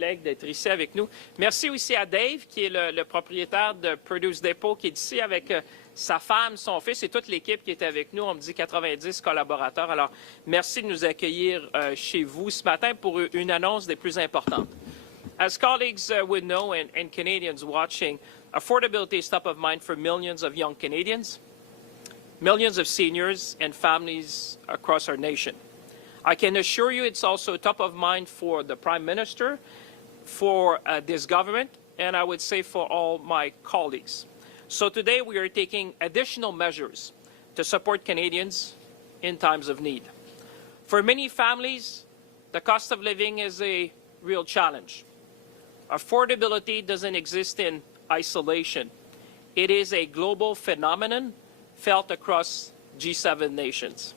d'être ici avec nous. Merci aussi à Dave, qui est le propriétaire de Produce Depot, qui est ici avec sa femme, son fils et toute l'équipe qui est avec nous. On me dit 90 collaborateurs. Alors, merci de nous accueillir chez vous ce matin pour une annonce des plus importantes. As colleagues would know and Canadians watching, affordability is top of mind for millions of young Canadians, millions of seniors and families across our nation. I can assure you it's also top of mind for the Prime Minister, for this government, and I would say for all my colleagues. So today we are taking additional measures to support Canadians in times of need. For many families, the cost of living is a real challenge. Affordability doesn't exist in isolation. It is a global phenomenon felt across G7 nations.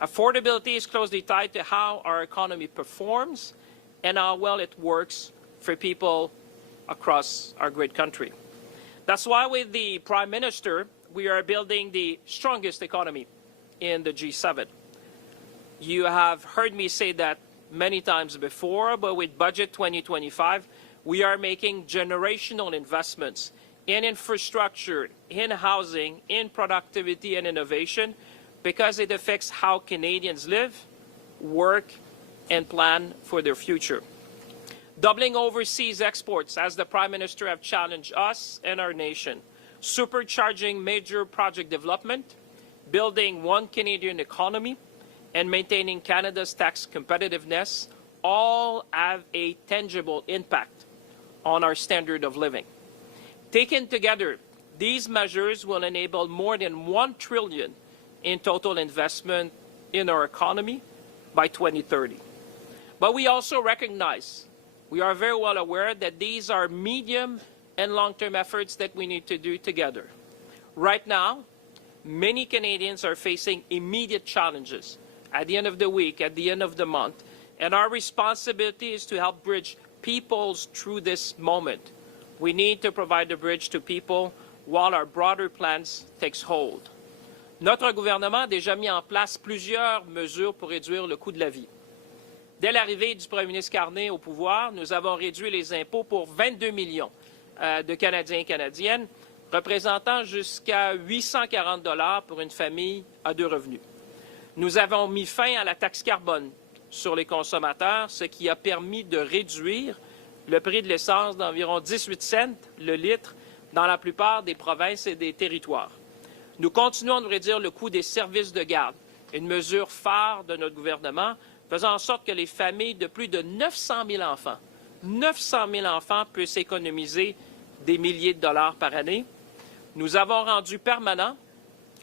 Affordability is closely tied to how our economy performs and how well it works for people across our great country. That's why with the Prime Minister, we are building the strongest economy in the G7. You have heard me say that many times before, but with Budget 2025, we are making generational investments in infrastructure, in housing, in productivity and innovation, because it affects how Canadians live, work, and plan for their future. Doubling overseas exports, as the Prime Minister have challenged us and our nation. Supercharging major project development, building one Canadian economy, and maintaining Canada's tax competitiveness all have a tangible impact on our standard of living. Taken together, these measures will enable more than $1 trillion in total investment in our economy by 2030. But we also recognize, we are very well aware that these are medium and long-term efforts that we need to do together. Right now, many Canadians are facing immediate challenges at the end of the week, at the end of the month, and our responsibility is to help bridge peoples through this moment. We need to provide the bridge to people while our broader plans takes hold. Notre gouvernement a déjà mis en place plusieurs mesures pour réduire le coût de la vie. Dès l'arrivée du Premier ministre Carney au pouvoir, nous avons réduit les impôts pour 22 millions de Canadiens et Canadiennes, représentant jusqu'à 840 $ pour une famille à 2 revenus. Nous avons mis fin à la taxe carbone sur les consommateurs, ce qui a permis de réduire le prix de l'essence d'environ 18 cents le litre dans la plupart des provinces et des territoires. Nous continuons de réduire le coût des services de garde, une mesure phare de notre gouvernement, faisant en sorte que les familles de plus de 900 000 enfants puissent économiser des milliers de dollars par année. Nous avons rendu permanent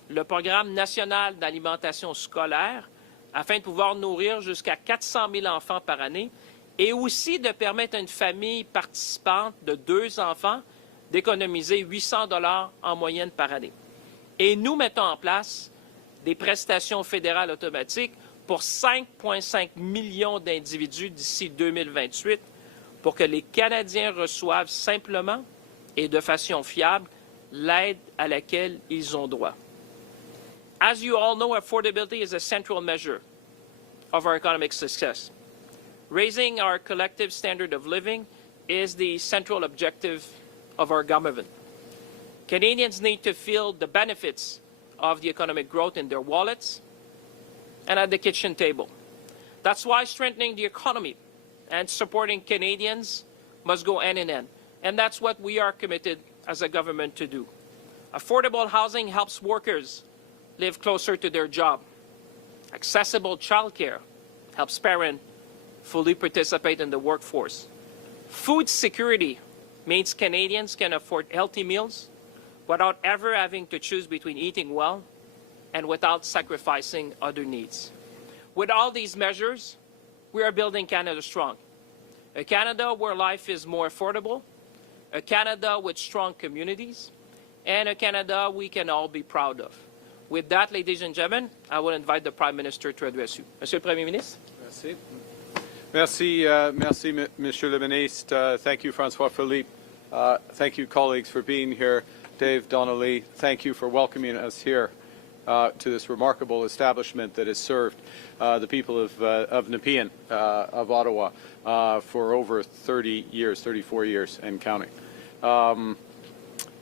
le programme national d'alimentation scolaire afin de pouvoir nourrir jusqu'à 400 000 enfants par année et aussi de permettre à une famille participante de 2 enfants d'économiser 800 $ en moyenne par année. Et nous mettons en place des prestations fédérales automatiques pour 5,5 millions d'individus d'ici 2028 pour que les Canadiens reçoivent simplement et de façon fiable l'aide à laquelle ils ont droit. As you all know, affordability is a central measure of our economic success. Raising our collective standard of living is the central objective of our government. Canadians need to feel the benefits of the economic growth in their wallets and at the kitchen table. That's why strengthening the economy and supporting Canadians must go hand in hand. And that's what we are committed as a government to do. Affordable housing helps workers live closer to their job. Accessible childcare helps parents fully participate in the workforce. Food security means Canadians can afford healthy meals without ever having to choose between eating well and without sacrificing other needs. With all these measures, we are building Canada strong. A Canada where life is more affordable, a Canada with strong communities, and a Canada we can all be proud of. With that, ladies and gentlemen, I will invite the Prime Minister to address you. Monsieur le Premier ministre. Merci. Merci, Monsieur le Ministre. Thank you, François Philippe. Thank you, colleagues, for being here. Dave Donnelly, thank you for welcoming us here. to this remarkable establishment that has served the people of Nepean, of Ottawa, for over 30 years, 34 years and counting.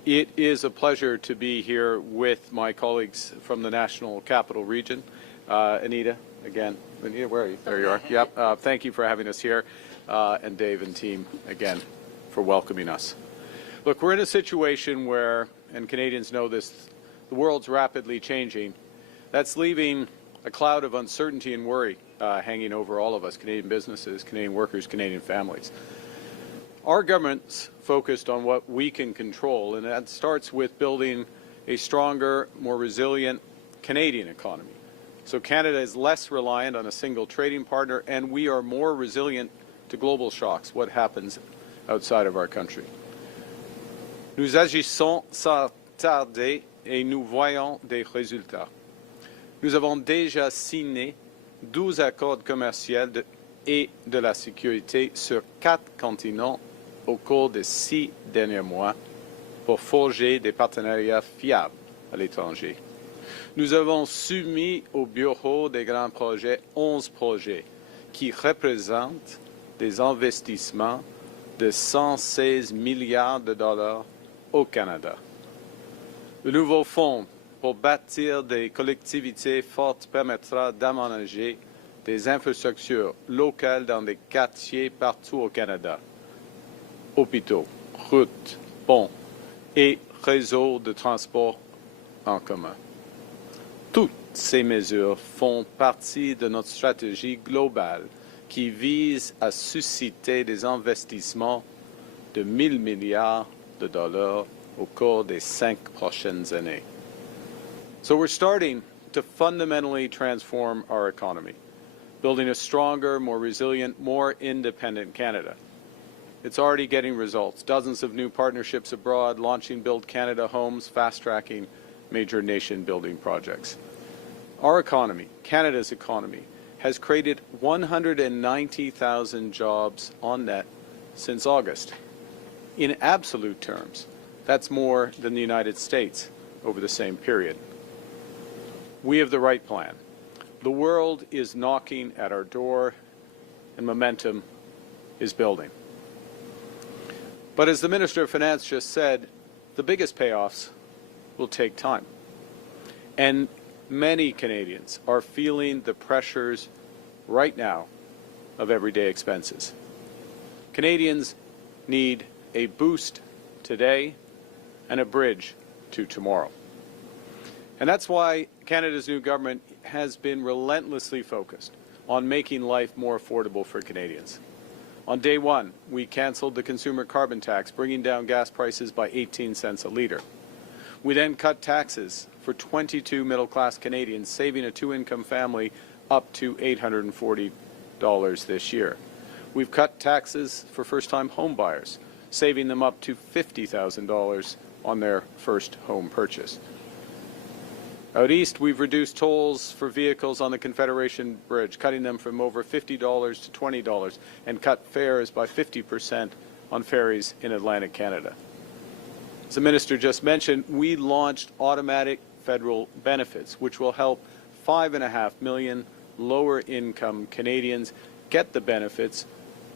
It is a pleasure to be here with my colleagues from the National Capital Region. Anita, again. Anita, where are you? There you are. Yep. Thank you for having us here. And Dave and team, again, for welcoming us. Look, we're in a situation where, and Canadians know this, the world's rapidly changing. That's leaving a cloud of uncertainty and worry hanging over all of us, Canadian businesses, Canadian workers, Canadian families. Our government's focused on what we can control, and that starts with building a stronger, more resilient Canadian economy. So Canada is less reliant on a single trading partner, and we are more resilient to global shocks, what happens outside of our country. Nous agissons sans tarder et nous voyons des résultats. Nous avons déjà signé 12 accords commerciaux et de la sécurité sur 4 continents au cours des 6 derniers mois pour forger des partenariats fiables à l'étranger. Nous avons soumis au Bureau des grands projets 11 projets qui représentent des investissements de 116 milliards de dollars au Canada. Le nouveau fonds pour bâtir des collectivités fortes permettra d'aménager des infrastructures locales dans des quartiers partout au Canada. Hôpitaux, routes, ponts et réseaux de transport en commun. Toutes ces mesures font partie de notre stratégie globale qui vise à susciter des investissements de 1 000 milliards de dollars au cours des 5 prochaines années. So we're starting to fundamentally transform our economy, building a stronger, more resilient, more independent Canada. It's already getting results. Dozens of new partnerships abroad, launching Build Canada homes, fast-tracking major nation-building projects. Our economy, Canada's economy, has created 190,000 jobs on net since August. In absolute terms, that's more than the United States over the same period. We have the right plan. The world is knocking at our door, and momentum is building. But as the Minister of Finance just said, the biggest payoffs will take time. And many Canadians are feeling the pressures right now of everyday expenses. Canadians need a boost today and a bridge to tomorrow. And that's why Canada's new government has been relentlessly focused on making life more affordable for Canadians. On day one, we canceled the consumer carbon tax, bringing down gas prices by 18 cents a litre. We then cut taxes for 22 middle-class Canadians, saving a two-income family up to $840 this year. We've cut taxes for first-time home buyers, saving them up to $50,000 on their first home purchase. Out east, we've reduced tolls for vehicles on the Confederation Bridge, cutting them from over $50 to $20, and cut fares by 50% on ferries in Atlantic Canada. As the Minister just mentioned, we launched automatic federal benefits, which will help 5.5 million lower-income Canadians get the benefits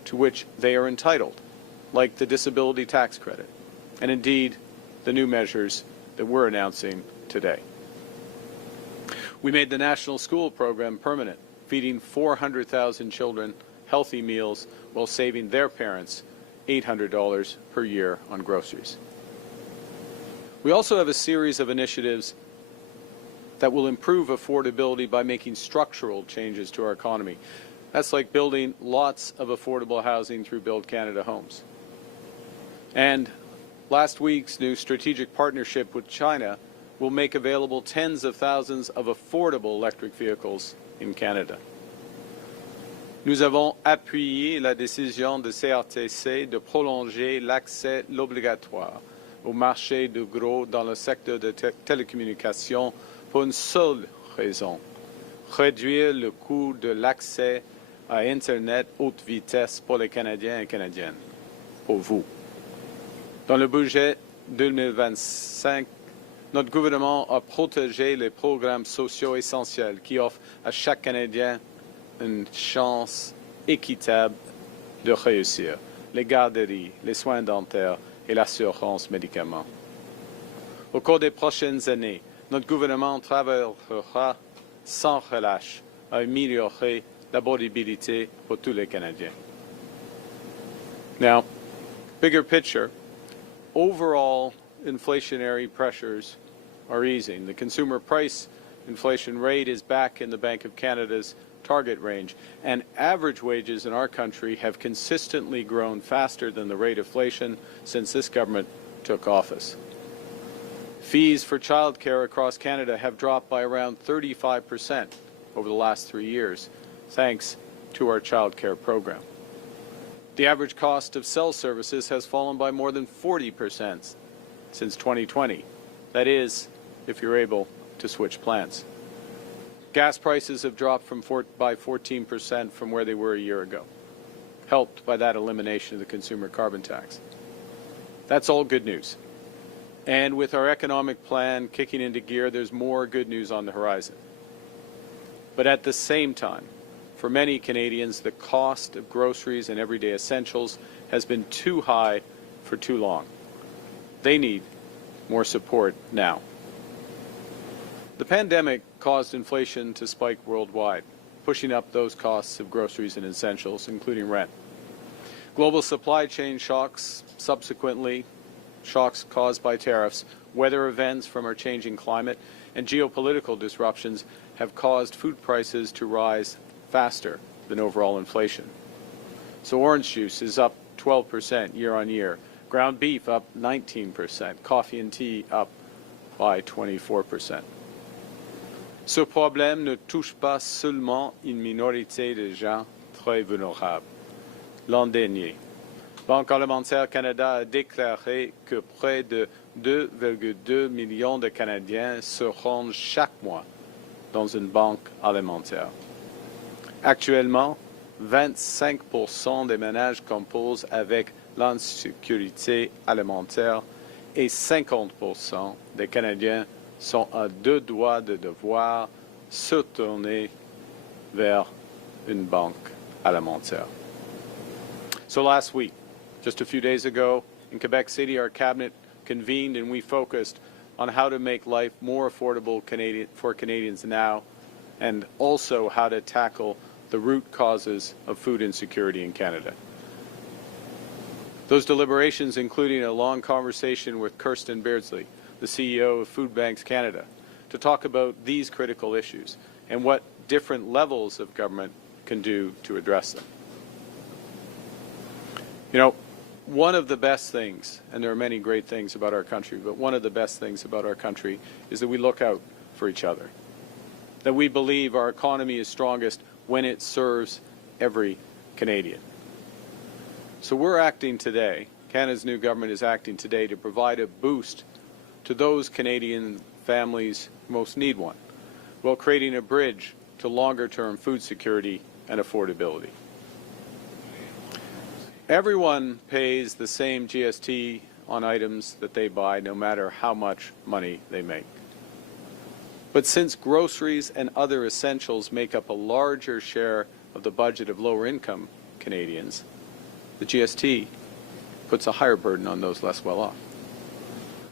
to which they are entitled, like the disability tax credit, and indeed the new measures that we're announcing today. We made the National School Program permanent, feeding 400,000 children healthy meals while saving their parents $800 per year on groceries. We also have a series of initiatives that will improve affordability by making structural changes to our economy. That's like building lots of affordable housing through Build Canada homes. And last week's new strategic partnership with China will make available tens of thousands of affordable electric vehicles in Canada. Nous avons appuyé la décision de CRTC de prolonger l'accès obligatoire au marché de gros dans le secteur de télécommunications pour une seule raison: réduire le coût de l'accès à Internet haute vitesse pour les Canadiens et Canadiennes, pour vous. Dans le budget 2025, Notre gouvernement a protégé les programmes sociaux essentiels qui offrent à chaque Canadien une chance équitable de réussir. Les garderies, les soins dentaires et l'assurance médicaments. Au cours des prochaines années, notre gouvernement travaillera sans relâche à améliorer l'affordabilité pour tous les Canadiens. Now, bigger picture, overall inflationary pressures are easing. The consumer price inflation rate is back in the Bank of Canada's target range, and average wages in our country have consistently grown faster than the rate of inflation since this government took office. Fees for childcare across Canada have dropped by around 35% over the last 3 years, thanks to our childcare program. The average cost of cell services has fallen by more than 40% since 2020. That is, if you're able to switch plans. Gas prices have dropped by 14% from where they were a year ago, helped by that elimination of the consumer carbon tax. That's all good news. And with our economic plan kicking into gear, there's more good news on the horizon. But at the same time, for many Canadians, the cost of groceries and everyday essentials has been too high for too long. They need more support now. The pandemic caused inflation to spike worldwide, pushing up those costs of groceries and essentials, including rent. Global supply chain shocks, subsequently shocks caused by tariffs, weather events from our changing climate, and geopolitical disruptions have caused food prices to rise faster than overall inflation. So orange juice is up 12% year on year, ground beef up 19%, coffee and tea up by 24%. Ce problème ne touche pas seulement une minorité de gens très vulnérables. L'an dernier, Banque alimentaire Canada a déclaré que près de 2,2 millions de Canadiens se rendent chaque mois dans une banque alimentaire. Actuellement, 25% des ménages composent avec l'insécurité alimentaire et 50% des Canadiens sont à deux doigts de devoir se tourner vers une banque alimentaire. So last week, just a few days ago, in Quebec City, our cabinet convened and we focused on how to make life more affordable for Canadians now, and also how to tackle the root causes of food insecurity in Canada. Those deliberations including a long conversation with Kirsten Beardsley, the CEO of Food Banks Canada, to talk about these critical issues and what different levels of government can do to address them. You know, one of the best things, and there are many great things about our country, but one of the best things about our country is that we look out for each other, that we believe our economy is strongest when it serves every Canadian. So we're acting today, Canada's new government is acting today to provide a boost to those Canadian families who most need one, while creating a bridge to longer-term food security and affordability. Everyone pays the same GST on items that they buy, no matter how much money they make. But since groceries and other essentials make up a larger share of the budget of lower-income Canadians, the GST puts a higher burden on those less well off.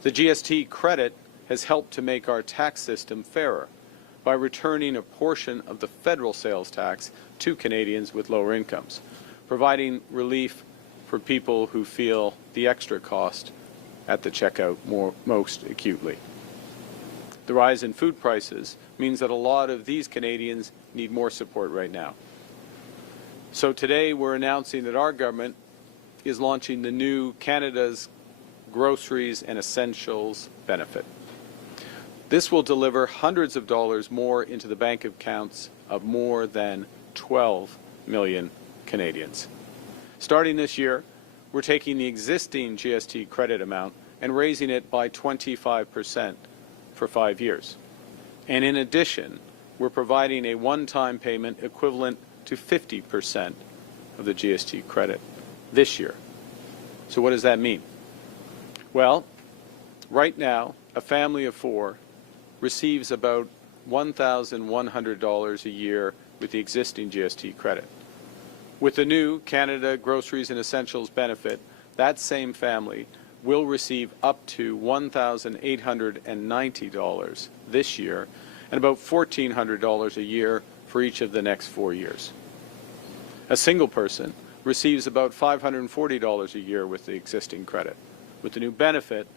The GST credit has helped to make our tax system fairer by returning a portion of the federal sales tax to Canadians with lower incomes, providing relief for people who feel the extra cost at the checkout most acutely. The rise in food prices means that a lot of these Canadians need more support right now. So today we're announcing that our government is launching the new Canada's Groceries and Essentials benefit. This will deliver hundreds of dollars more into the bank accounts of more than 12 million Canadians. Starting this year, we're taking the existing GST credit amount and raising it by 25% for 5 years. And in addition, we're providing a one-time payment equivalent to 50% of the GST credit this year. So what does that mean? Well, right now, a family of four receives about $1,100 a year with the existing GST credit. With the new Canada Groceries and Essentials benefit, that same family will receive up to $1,890 this year and about $1,400 a year for each of the next 4 years. A single person receives about $540 a year with the existing credit. With the new benefit,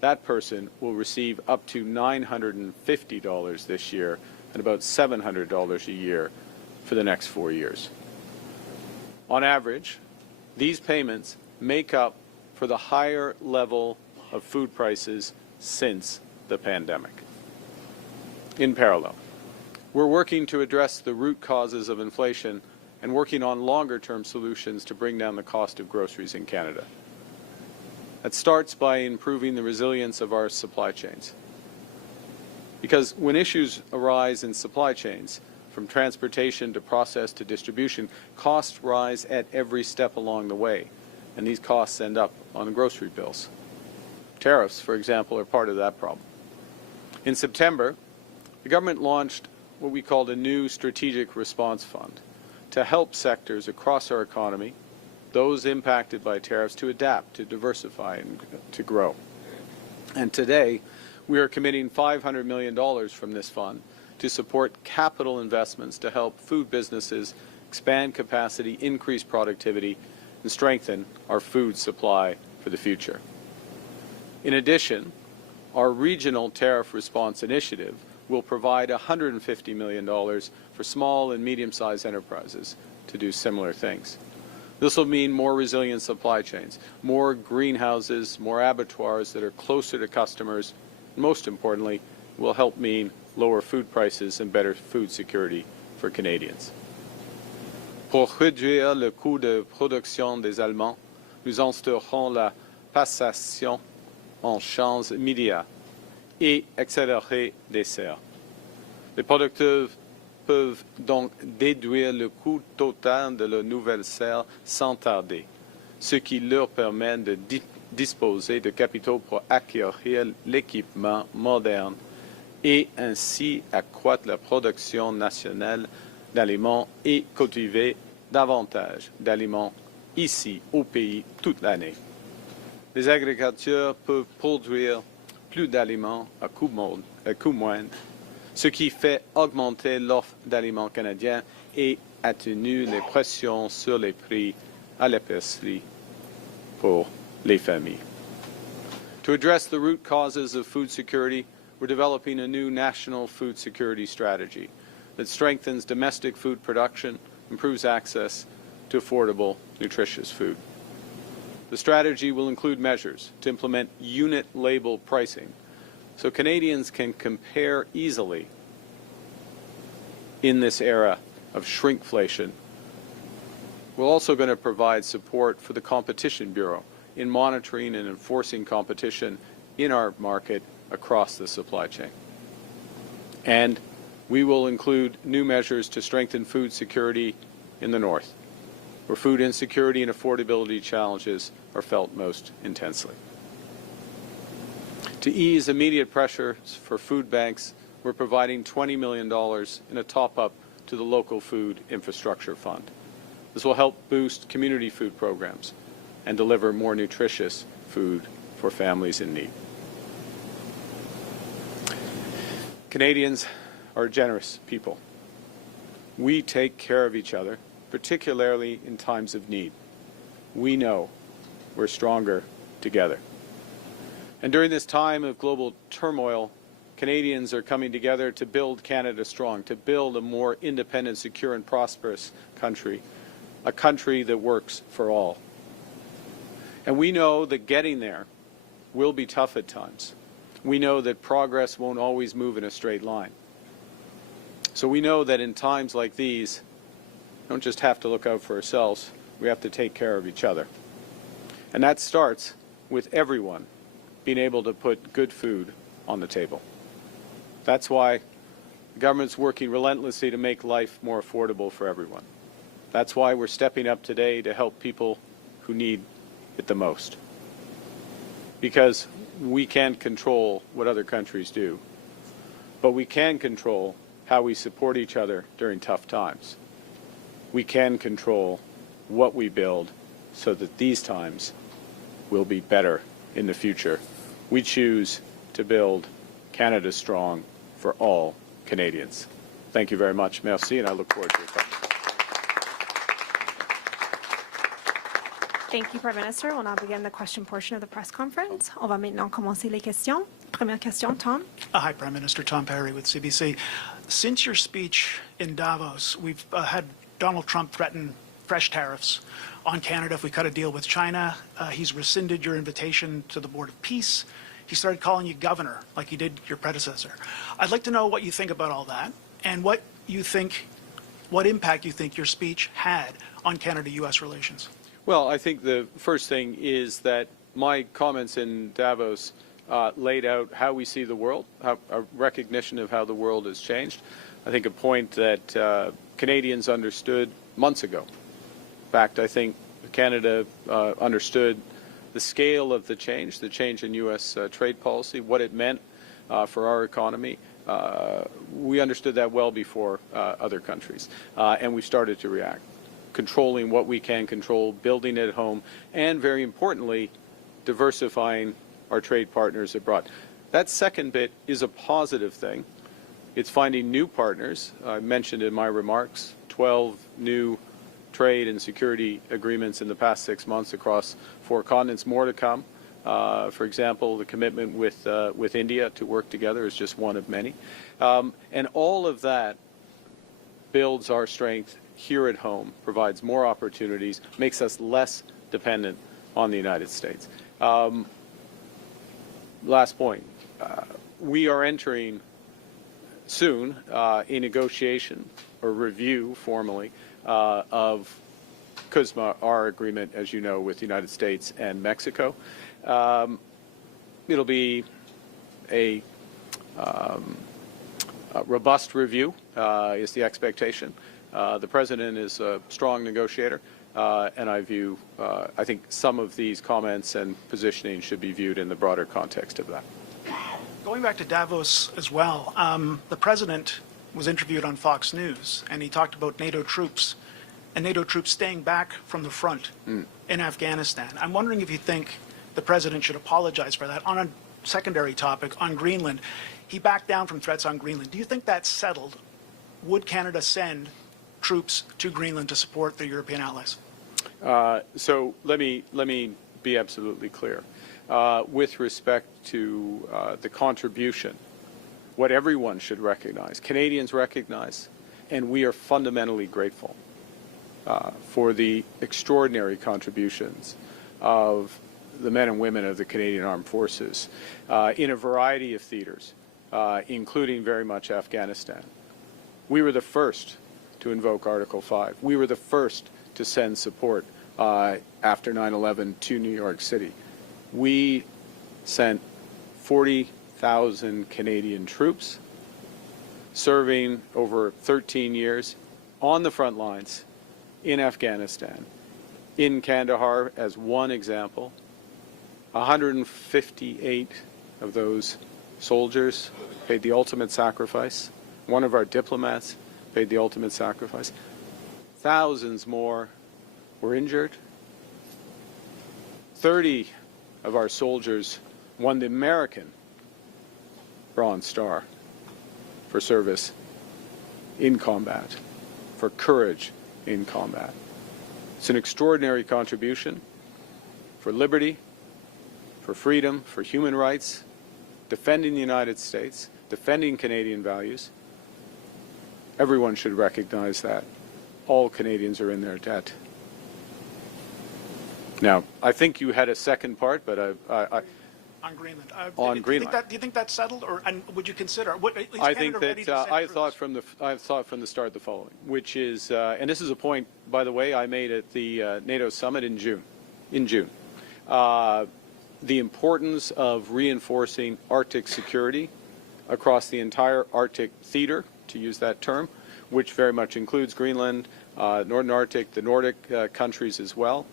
that person will receive up to $950 this year and about $700 a year for the next 4 years. On average, these payments make up for the higher level of food prices since the pandemic. In parallel, we're working to address the root causes of inflation and working on longer-term solutions to bring down the cost of groceries in Canada. That starts by improving the resilience of our supply chains. Because when issues arise in supply chains, from transportation to process to distribution, costs rise at every step along the way, and these costs end up on the grocery bills. Tariffs, for example, are part of that problem. In September, the government launched what we called a new strategic response fund to help sectors across our economy, those impacted by tariffs, to adapt, to diversify, and to grow. And today, we are committing $500 million from this fund to support capital investments to help food businesses expand capacity, increase productivity, and strengthen our food supply for the future. In addition, our regional tariff response initiative will provide $150 million for small and medium-sized enterprises to do similar things. This will mean more resilient supply chains, more greenhouses, more abattoirs that are closer to customers, and most importantly, will help mean lower food prices and better food security for Canadians. Pour réduire le coût de production des aliments, nous instaurons la passation en champs immédiats et accélérer des serres. Les producteurs peuvent donc déduire le coût total de la nouvelle serre sans tarder, ce qui leur permet de disposer de capitaux pour acquérir l'équipement moderne et ainsi accroître la production nationale d'aliments et cultiver davantage d'aliments ici au pays toute l'année. Les agriculteurs peuvent produire plus d'aliments à coût moindre, ce qui fait augmenter l'offre d'aliments canadiens et atténue les pressions sur les prix à l'épicerie pour les familles. To address the root causes of food security, we're developing a new national food security strategy that strengthens domestic food production, improves access to affordable, nutritious food. The strategy will include measures to implement unit label pricing so Canadians can compare easily in this era of shrinkflation. We're also going to provide support for the Competition Bureau in monitoring and enforcing competition in our market across the supply chain. And we will include new measures to strengthen food security in the North, where food insecurity and affordability challenges are felt most intensely. To ease immediate pressures for food banks, we're providing $20 million in a top-up to the local food infrastructure fund. This will help boost community food programs and deliver more nutritious food for families in need. Canadians are generous people. We take care of each other, particularly in times of need. We know we're stronger together. And during this time of global turmoil, Canadians are coming together to build Canada strong, to build a more independent, secure, and prosperous country, a country that works for all. And we know that getting there will be tough at times. We know that progress won't always move in a straight line. So we know that in times like these, we don't just have to look out for ourselves, we have to take care of each other. And that starts with everyone being able to put good food on the table. That's why the government's working relentlessly to make life more affordable for everyone. That's why we're stepping up today to help people who need it the most. because we can't control what other countries do, but we can control how we support each other during tough times. We can control what we build so that these times will be better in the future. We choose to build Canada strong for all Canadians. Thank you very much. Merci, and I look forward to your questions. Thank you, Prime Minister. We'll now begin the question portion of the press conference. On va maintenant commencer les questions. Première question, Tom. Hi, Prime Minister. Tom Perry with CBC. Since your speech in Davos, we've had Donald Trump threaten fresh tariffs on Canada if we cut a deal with China. He's rescinded your invitation to the Board of Peace. He started calling you governor, like he did your predecessor. I'd like to know what you think about all that and what impact you think your speech had on Canada-U.S. relations. Well, I think the first thing is that my comments in Davos laid out how we see the world, a recognition of how the world has changed. I think a point that Canadians understood months ago. In fact, I think Canada understood the scale of the change in U.S. trade policy, what it meant for our economy. We understood that well before other countries, and we started to react, controlling what we can control, building it at home, and very importantly, diversifying our trade partners abroad. That second bit is a positive thing. It's finding new partners. I mentioned in my remarks 12 new trade and security agreements in the past 6 months across 4 continents, more to come. For example, the commitment with India to work together is just one of many. And all of that builds our strength here at home, provides more opportunities, makes us less dependent on the United States. Last point. We are entering soon a negotiation or review formally of CUSMA, our agreement, as you know, with the United States and Mexico. It'll be a robust review, is the expectation. The President is a strong negotiator, and I think some of these comments and positioning should be viewed in the broader context of that. Going back to Davos as well, the President was interviewed on Fox News, and he talked about NATO troops and NATO troops staying back from the front in Afghanistan. I'm wondering if you think the President should apologize for that. On a secondary topic, on Greenland, he backed down from threats on Greenland. Do you think that's settled? Would Canada send troops to Greenland to support their European allies? So let me be absolutely clear. With respect to the contribution, what everyone should recognize, Canadians recognize, and we are fundamentally grateful for the extraordinary contributions of the men and women of the Canadian Armed Forces in a variety of theaters, including very much Afghanistan. We were the first to invoke Article 5. We were the first to send support after 9/11 to New York City. We sent 40,000 Canadian troops serving over 13 years on the front lines in Afghanistan, in Kandahar as one example. 158 of those soldiers paid the ultimate sacrifice. One of our diplomats paid the ultimate sacrifice. Thousands more were injured. 30 of our soldiers won the American Bronze Star for service in combat, for courage in combat. It's an extraordinary contribution for liberty, for freedom, for human rights, defending the United States, defending Canadian values. Everyone should recognize that. All Canadians are in their debt. Now, I think you had a second part, but on Greenland. On Greenland. Do you think that's settled, or and would you consider? I think that I thought from the start the following, which is, and this is a point, by the way, I made at the NATO summit in June. The importance of reinforcing Arctic security across the entire Arctic theater, to use that term, which very much includes Greenland, Northern Arctic, the Nordic countries as well.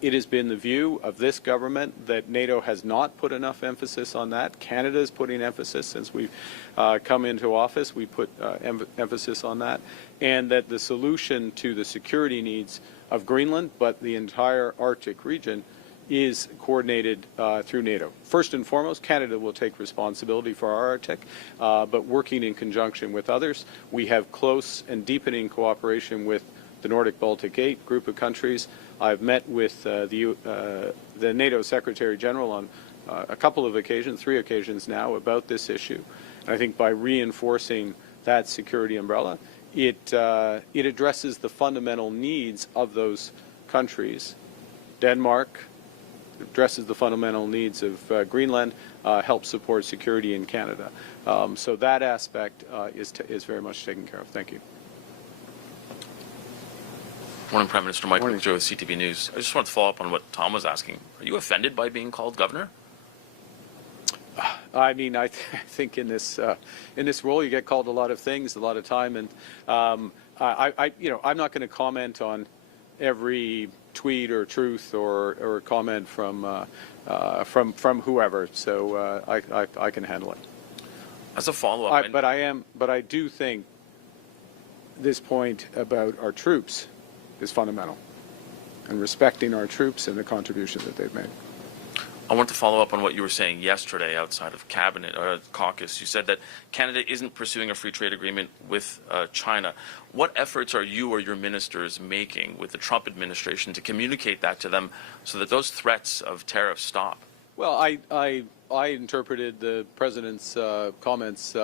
It has been the view of this government that NATO has not put enough emphasis on that. Canada is putting emphasis since we've come into office. We put emphasis on that. And that the solution to the security needs of Greenland, but the entire Arctic region, is coordinated through NATO. First and foremost, Canada will take responsibility for our Arctic, but working in conjunction with others. We have close and deepening cooperation with the Nordic-Baltic 8 group of countries. I've met with the NATO Secretary General on a couple of occasions, 3 occasions now, about this issue. And I think by reinforcing that security umbrella, it addresses the fundamental needs of those countries. Denmark addresses the fundamental needs of Greenland, helps support security in Canada. So that aspect is very much taken care of. Thank you. Morning, Prime Minister. Mike Joe with CTV News. I just wanted to follow up on what Tom was asking. Are you offended by being called governor? I mean, I think in this role you get called a lot of things, a lot of time, and I'm not going to comment on every tweet or truth or comment from whoever. So I can handle it. As a follow-up, but I do think this point about our troops is fundamental, and respecting our troops and the contribution that they've made. I want to follow up on what you were saying yesterday outside of Cabinet caucus. You said that Canada isn't pursuing a free trade agreement with China. What efforts are you or your ministers making with the Trump administration to communicate that to them so that those threats of tariffs stop? Well, I interpreted the President's comments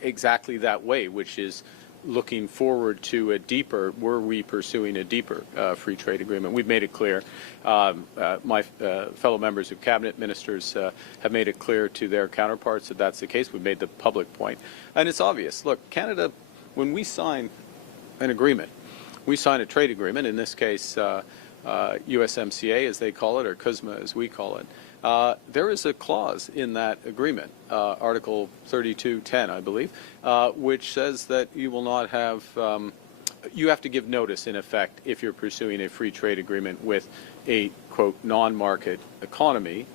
exactly that way, which is looking forward to a deeper, were we pursuing a deeper free trade agreement. We've made it clear. My fellow members of cabinet ministers have made it clear to their counterparts that that's the case. We've made the public point. And it's obvious. Look, Canada, when we sign an agreement, we sign a trade agreement, in this case USMCA as they call it, or CUSMA as we call it, there is a clause in that agreement, Article 32.10, I believe, which says that you will not have, you have to give notice, in effect, if you're pursuing a free trade agreement with a, quote, non-market economy.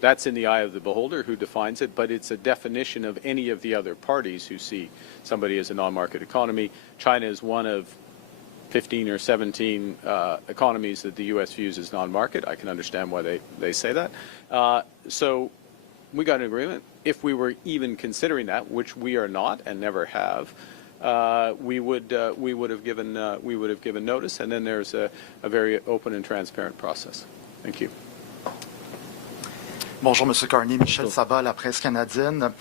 That's in the eye of the beholder who defines it, but it's a definition of any of the other parties who see somebody as a non-market economy. China is one of 15 or 17 economies that the U.S. views as non-market. I can understand why they say that. So we got an agreement. If we were even considering that, which we are not and never have, we would have given notice, and then there's a very open and transparent process. Thank you. Bonjour, Monsieur Carney. Michel Sabat, La Presse canadienne.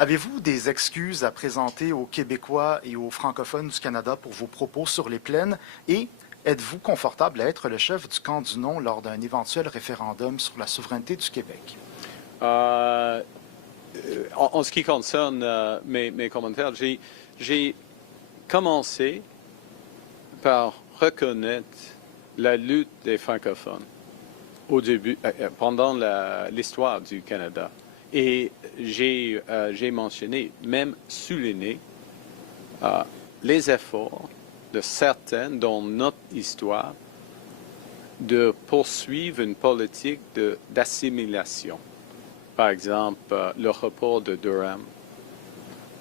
Avez-vous des excuses à présenter aux Québécois et aux francophones du Canada pour vos propos sur les plaines? Et êtes-vous confortable à être le chef du camp du non lors d'un éventuel référendum sur la souveraineté du Québec? En ce qui concerne mes commentaires, j'ai commencé par reconnaître la lutte des francophones au début, pendant l'histoire du Canada. Et j'ai mentionné, même souligné, les efforts de certains dans notre histoire de poursuivre une politique d'assimilation. Par exemple, le report de Durham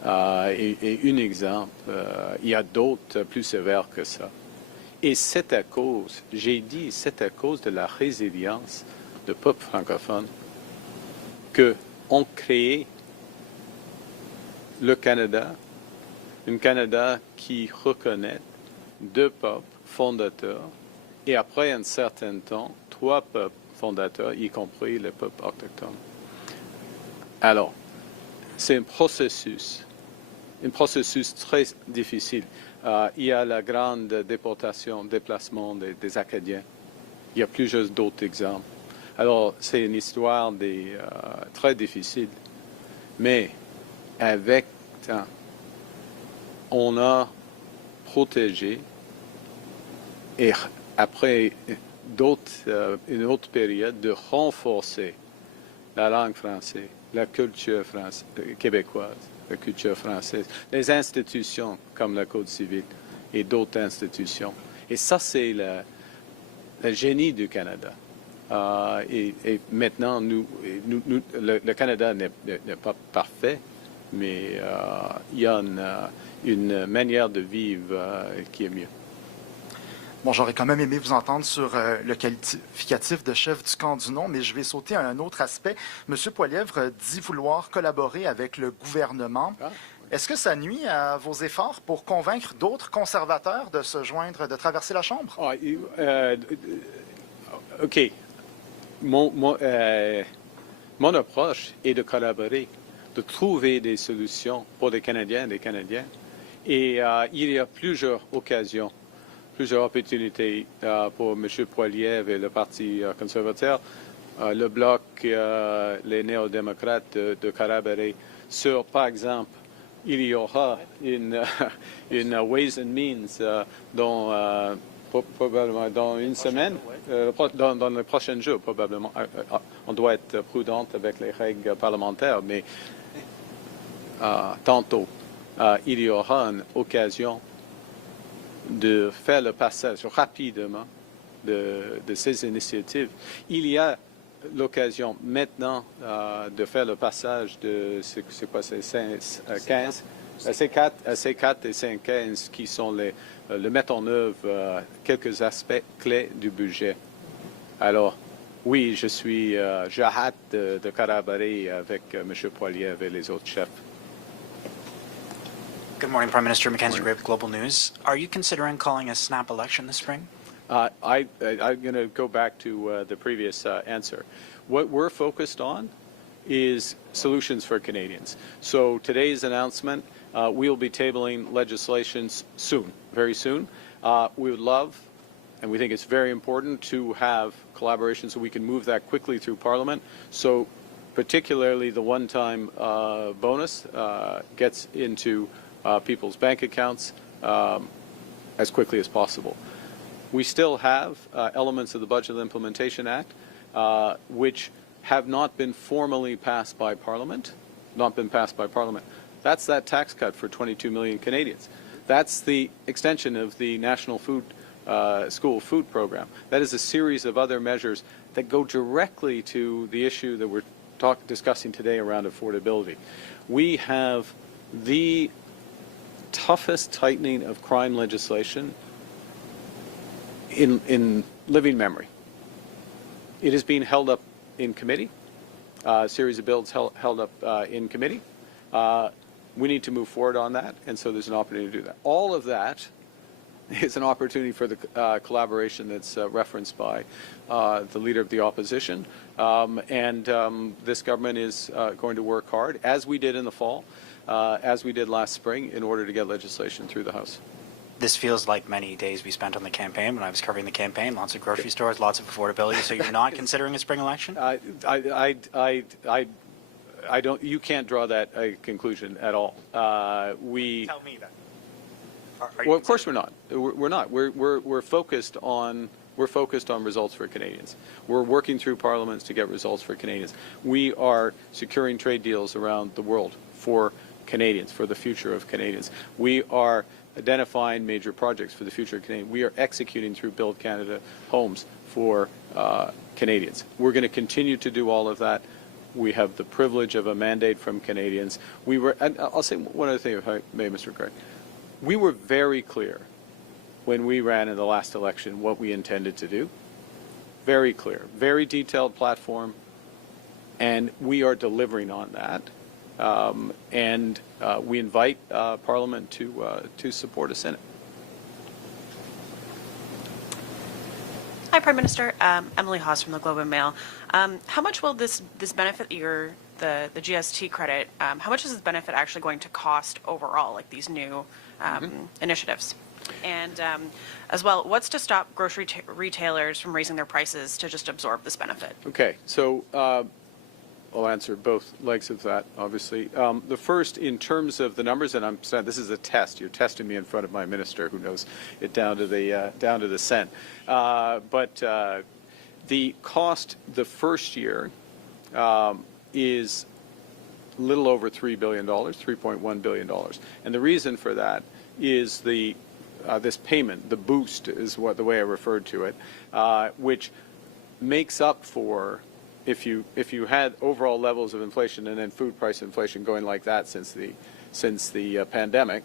est un exemple. Il y a d'autres plus sévères que ça. Et c'est à cause, j'ai dit, c'est à cause de la résilience du peuple francophone qu'on crée le Canada, un Canada qui reconnaît 2 peuples fondateurs et après un certain temps, 3 peuples fondateurs, y compris le peuple autochtone. Alors, c'est un processus très difficile. Il y a la grande déplacement des Acadiens. Il y a plusieurs d'autres exemples. Alors, c'est une histoire très difficile. Mais avec temps, on a protégé et après une autre période de renforcer la langue française, la culture québécoise, la culture française, les institutions comme le Code civil et d'autres institutions. Et ça, c'est génie du Canada. Et maintenant, le Canada n'est pas parfait, mais il y a une manière de vivre qui est mieux. Bon, j'aurais quand même aimé vous entendre sur le qualificatif de chef du camp du non, mais je vais sauter à un autre aspect. M. Poilievre dit vouloir collaborer avec le gouvernement. Est-ce que ça nuit à vos efforts pour convaincre d'autres conservateurs de se joindre, de traverser la Chambre? OK. Mon approche est de collaborer, de trouver des solutions pour les Canadiens et les Canadiens. Et il y a plusieurs occasions, plusieurs opportunités pour M. Poilievre et le Parti conservateur, le Bloc, les néo-démocrates de collaborer sur, par exemple, il y aura une Ways and Means probablement dans une semaine, dans les prochains jours, probablement. On doit être prudent avec les règles parlementaires, mais tantôt, il y aura une occasion de faire le passage rapidement de ces initiatives. Il y a l'occasion maintenant de faire le passage de c'est quoi, c'est 15, C4 et C15 qui sont le mettre en œuvre quelques aspects clés du budget. Alors, oui, j'ai hâte de collaborer avec M. Poilievre et les autres chefs. Good morning, Prime Minister. Mackenzie Gray with Global News. Are you considering calling a snap election this spring? I'm going to go back to the previous answer. What we're focused on is solutions for Canadians. So today's announcement, we'll be tabling legislation soon, very soon. We would love, and we think it's very important, to have collaboration so we can move that quickly through Parliament. So particularly the one-time bonus gets into people's bank accounts as quickly as possible. We still have elements of the Budget Implementation Act which have not been formally passed by Parliament, That's that tax cut for 22 million Canadians. That's the extension of the National School Food Program. That is a series of other measures that go directly to the issue that we're discussing today around affordability. We have the toughest tightening of crime legislation in living memory. It is being held up in committee, a series of bills held up in committee. We need to move forward on that, and so there's an opportunity to do that. All of that is an opportunity for the collaboration that's referenced by the Leader of the Opposition. This government is going to work hard, as we did in the fall, as we did last spring, in order to get legislation through the House. This feels like many days we spent on the campaign when I was covering the campaign. Lots of grocery stores, lots of affordability. So you're not considering a spring election? I don't. You can't draw that conclusion at all. Tell me that. Well, of course we're not. We're not. We're focused on results for Canadians. We're working through parliaments to get results for Canadians. We are securing trade deals around the world for Canadians, for the future of Canadians. We are identifying major projects for the future of Canadians. We are executing through Build Canada homes for Canadians. We're going to continue to do all of that. We have the privilege of a mandate from Canadians. And I'll say one other thing, if I may, Mr. Craig. We were very clear when we ran in the last election what we intended to do. Very clear, very detailed platform, and we are delivering on that. We invite Parliament to support us in it. Hi, Prime Minister. Emily Haas from the Globe and Mail. How much will this benefit the GST credit? How much is this benefit actually going to cost overall, like these new initiatives? And as well, what's to stop grocery retailers from raising their prices to just absorb this benefit? Okay, so I'll answer both legs of that, obviously. The first, in terms of the numbers, and I'm saying this is a test. You're testing me in front of my minister, who knows it down to the cent. But the cost the first year is a little over $3 billion, $3.1 billion. And the reason for that is the this payment, the boost is the way I referred to it, which makes up for if you had overall levels of inflation and then food price inflation going like that since the pandemic.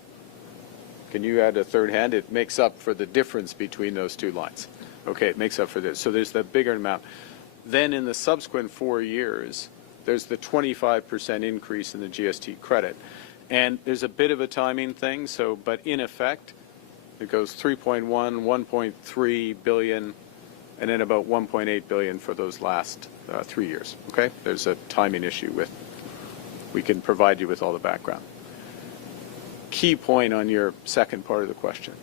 Can you add a third hand? It makes up for the difference between those two lines. Okay, it makes up for this. So there's the bigger amount. Then in the subsequent 4 years, there's the 25% increase in the GST credit. And there's a bit of a timing thing, but in effect, it goes 3.1, 1.3 billion, and then about 1.8 billion for those last 3 years. Okay? There's a timing issue we can provide you with all the background. Key point on your second part of the question.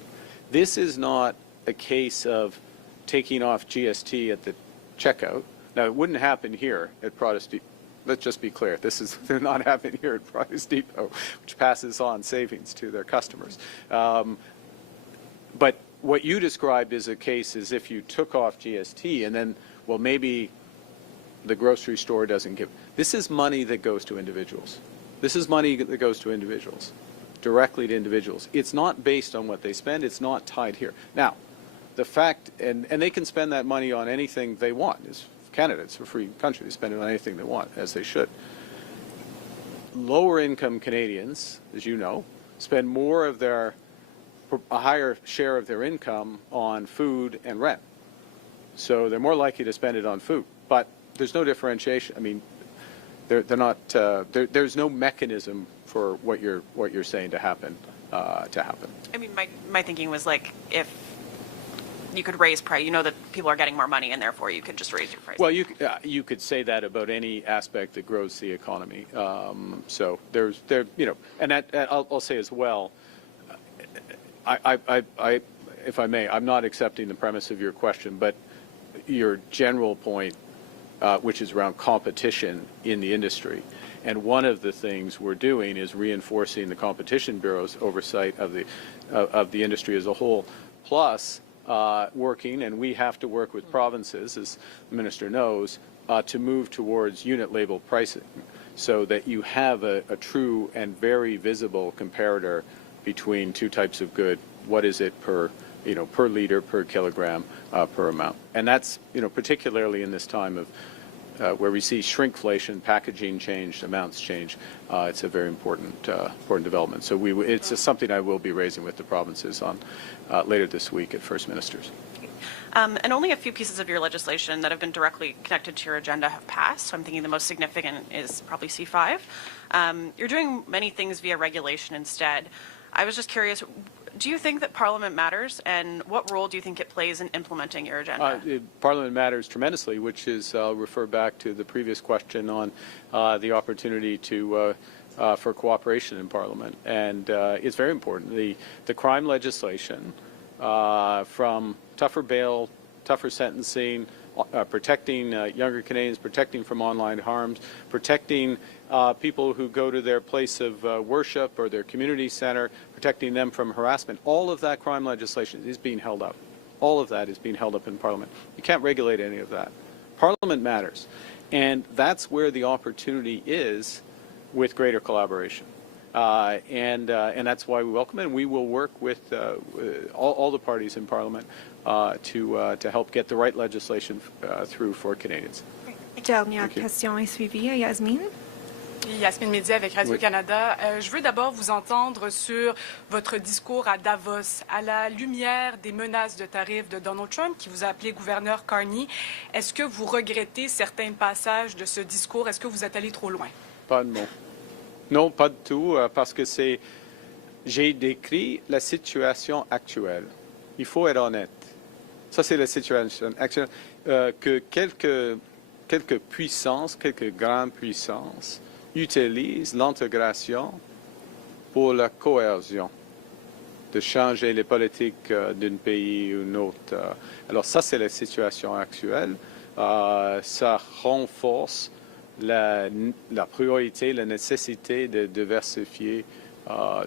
This is not a case of taking off GST at the checkout. Now, it wouldn't happen here at Protestant. Let's just be clear. They're not happening here at Protestant Depot, which passes on savings to their customers. But what you described is a case as if you took off GST and then, well, maybe the grocery store doesn't give. This is money that goes to individuals. This is money that goes to individuals, directly to individuals. It's not based on what they spend. It's not tied here. Now, the fact, and they can spend that money on anything they want. It's Canada, it's a free country. They spend it on anything they want, as they should. Lower income Canadians, as you know, spend more of a higher share of their income on food and rent. So they're more likely to spend it on food. But there's no differentiation. I mean, they're not. There's no mechanism for what you're saying to happen. I mean, my thinking was like if you could raise price, you know that people are getting more money, and therefore you could just raise your price. Well, you could say that about any aspect that grows the economy. So and I'll say as well. If I may, I'm not accepting the premise of your question, but your general point, which is around competition in the industry. And one of the things we're doing is reinforcing the Competition Bureau's oversight of the industry as a whole, plus working, and we have to work with provinces, as the Minister knows, to move towards unit label pricing so that you have a true and very visible comparator between two types of good. What is it per liter, per kilogram, per amount? And that's, particularly in this time of where we see shrinkflation, packaging change, amounts change. It's a very important development. So it's something I will be raising with the provinces on later this week at First Ministers. And only a few pieces of your legislation that have been directly connected to your agenda have passed. So I'm thinking the most significant is probably C5. You're doing many things via regulation instead. I was just curious, do you think that Parliament matters, and what role do you think it plays in implementing your agenda? Parliament matters tremendously, which is, I'll refer back to the previous question on the opportunity for cooperation in Parliament. And it's very important. The crime legislation, from tougher bail, tougher sentencing, protecting younger Canadians, protecting from online harms, protecting people who go to their place of worship or their community center, protecting them from harassment. All of that crime legislation is being held up. All of that is being held up in Parliament. You can't regulate any of that. Parliament matters. And that's where the opportunity is with greater collaboration. And that's why we welcome it. And we will work with all the parties in Parliament to help get the right legislation through for Canadians. Dernière question est suivie. Yasmine. Yasmine Mehdi avec Radio-Canada. Je veux d'abord vous entendre sur votre discours à Davos. À la lumière des menaces de tarifs de Donald Trump, qui vous a appelé gouverneur Carney, est-ce que vous regrettez certains passages de ce discours? Est-ce que vous êtes allé trop loin? Pas de mots. Non, pas du tout, parce que j'ai décrit la situation actuelle. Il faut être honnête. Ça, c'est la situation actuelle. Que quelques puissances, quelques grandes puissances utilisent l'intégration pour la cohésion, de changer les politiques d'un pays ou d'un autre. Alors ça, c'est la situation actuelle. Ça renforce la priorité, la nécessité de diversifier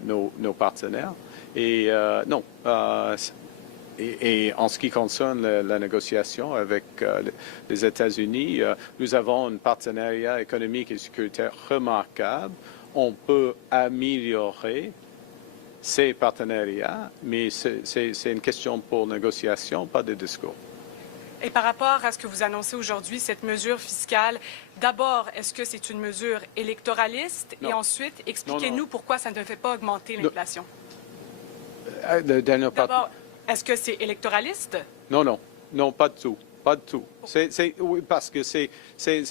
nos partenaires. Et non, et en ce qui concerne la négociation avec les États-Unis, nous avons un partenariat économique et sécuritaire remarquable. On peut améliorer ces partenariats, mais c'est une question pour négociation, pas de discours. Et par rapport à ce que vous annoncez aujourd'hui, cette mesure fiscale, d'abord, est-ce que c'est une mesure électoraliste? Non. Et ensuite, expliquez-nous Non. pourquoi ça ne fait pas augmenter l'inflation. D'abord, est-ce que c'est électoraliste? Non, pas du tout. Pas du tout. Oui, parce que c'est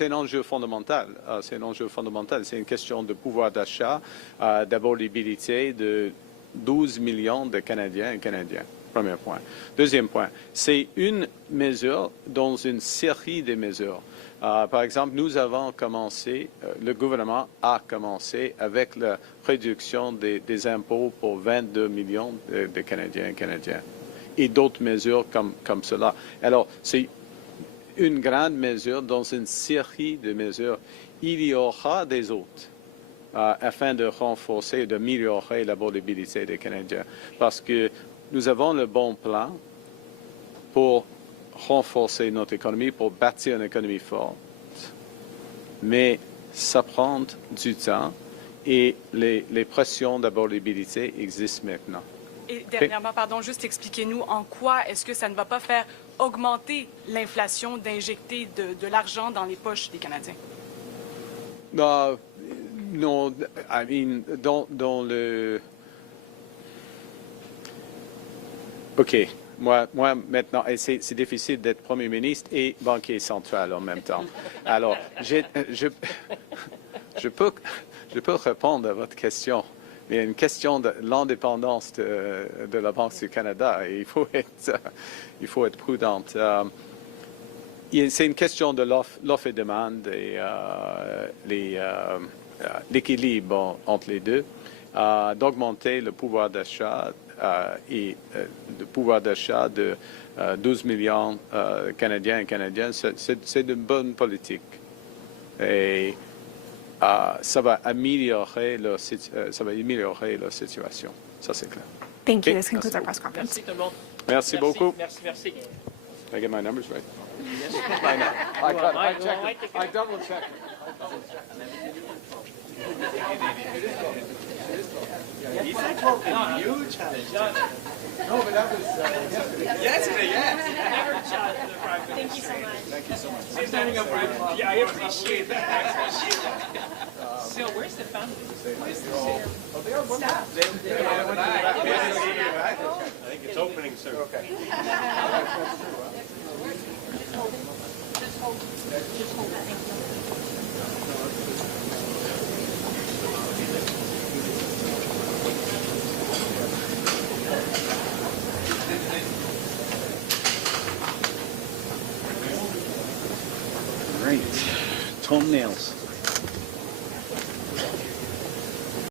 un enjeu fondamental. C'est un enjeu fondamental. C'est une question de pouvoir d'achat, d'abordabilité de 12 millions de Canadiens et Canadiennes. Premier point. Deuxième point, c'est une mesure dans une série de mesures. Par exemple, nous avons commencé, le gouvernement a commencé avec la réduction des impôts pour 22 millions de Canadiens et Canadiennes et d'autres mesures comme cela. Alors, c'est une grande mesure dans une série de mesures. Il y aura des autres afin de renforcer et d'améliorer l'abordabilité des Canadiens. Parce que nous avons le bon plan pour renforcer notre économie, pour bâtir une économie forte. Mais ça prend du temps et les pressions d'abordabilité existent maintenant. Et dernièrement, pardon, juste expliquez-nous en quoi est-ce que ça ne va pas faire augmenter l'inflation d'injecter de l'argent dans les poches des Canadiens? Non, I mean, dans le... OK. Moi maintenant, et c'est difficile d'être Premier ministre et banquier central en même temps. Alors, je peux répondre à votre question. Il y a une question de l'indépendance de la Banque du Canada et il faut être prudent. C'est une question de l'offre et demande et l'équilibre entre les deux, d'augmenter le pouvoir d'achat et le pouvoir d'achat de 12 millions de Canadiens et Canadiennes. C'est une bonne politique. Et ça va améliorer leur situation. Ça, c'est clair. Thank you. Okay. This concludes our press conference. Merci tout le monde. Merci beaucoup. Merci. Did I get my numbers right? Yes. I double checked. Huge challenge. No, but that was yesterday. Never challenge the Prime Minister. Thank you so much. Thank you so much. She's standing up right. Yeah, I appreciate that. So, where's the family? I think it's opening soon. Okay. Great. Toenails.